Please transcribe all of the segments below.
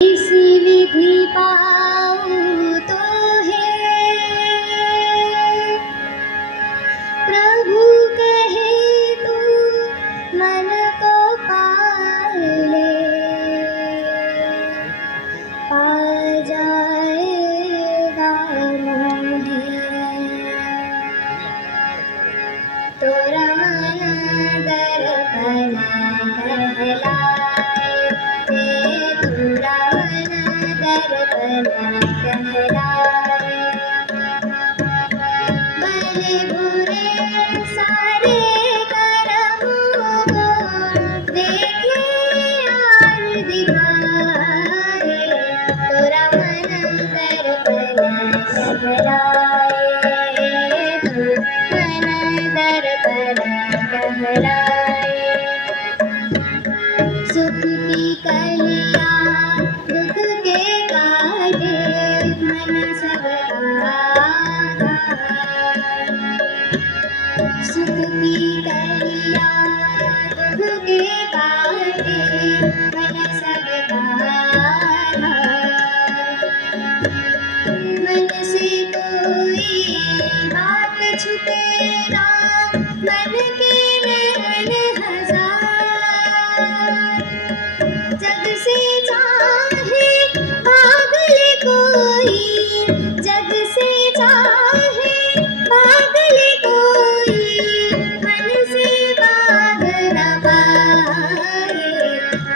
इसी विधि पाऊँ तो है प्रभु कहे तू मन को पाल ले, पा जाएगा मोहे तोरा मन दर्पण कहलाए, तोरा मन दर्पण कहलाए। भले बुरे सारे कर्मों को देखे और दिखाए, तोरा मन दर्पण कहलाए, तू मन दर्पण कहलाए। सुख की कलियां दुख के काटे मन सबका आधार, सुख की कलियां दुख के काटे मन सबका आधार। मन से कोई बात छुपे ना, मन के नैन हजार, जग से चाहे भाग ले कोई, जग से चाहे भाग ले कोई, मन से भाग न पाए,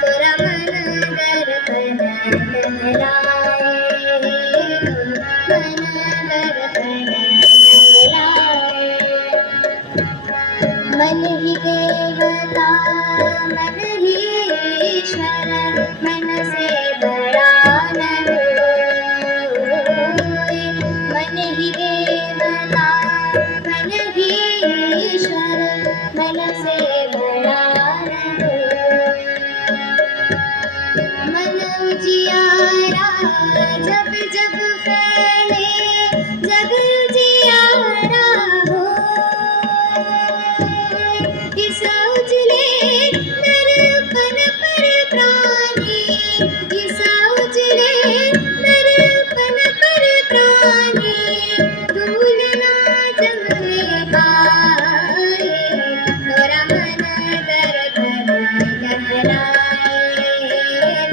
तोरा मन दर्पण कहलाए, मन दर्पण कहलाए। मन ही देवता मन ही ईश्वर, मन से बड़ा न कोई, मन ही देवता मन ही ईश्वर, मन से बड़ा न कोई। मन उजियारा जब जब फैले, जग उजियारा हो, इस उजले दर्पण पर प्राणी, इस उजले दर्पण पर प्राणी, धूल ना जमने पाए, तोरा मन दर्पण कहलाए,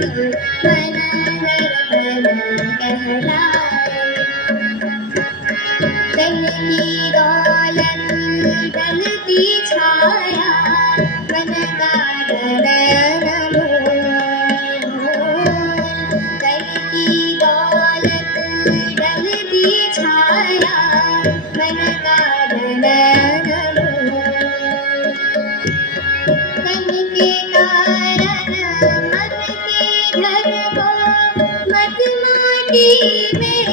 तू मन दर्पण कहलाए। धन की दौलत ढलती छाया, मन का डर धन की दौलत ढलती छाया, मन का डर धन के कारण मन के घर को मत माटी में